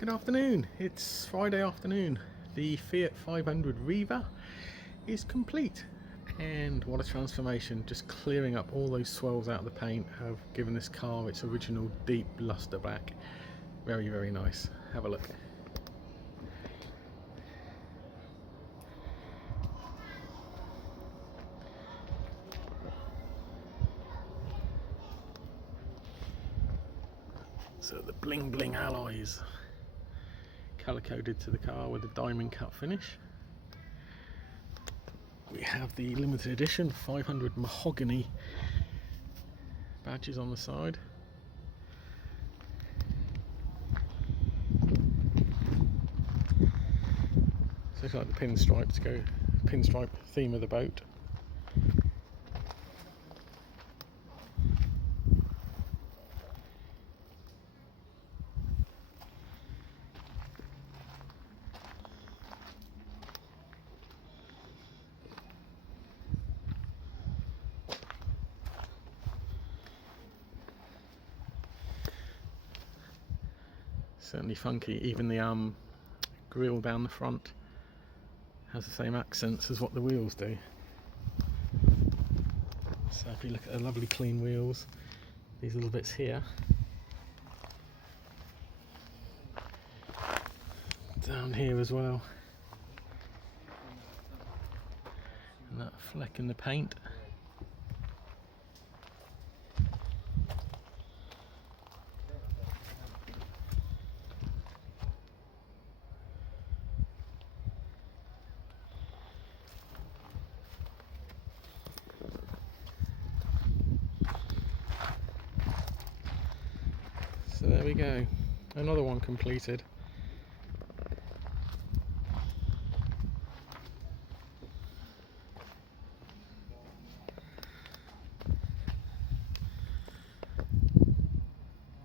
Good afternoon, it's Friday afternoon. The Fiat 500 Riva is complete, and what a transformation. Just clearing up all those swells out of the paint have given this car its original deep luster black. Very, very nice. Have a look. So the bling bling alloys colour coded to the car with a diamond cut finish. We have the limited edition 500 mahogany badges on the side. So it's like the pinstripe theme of the boat. Certainly funky. Even the grille down the front has the same accents as what the wheels do. So if you look at the lovely clean wheels, these little bits here, down here as well, and that fleck in the paint. So there we go, another one completed.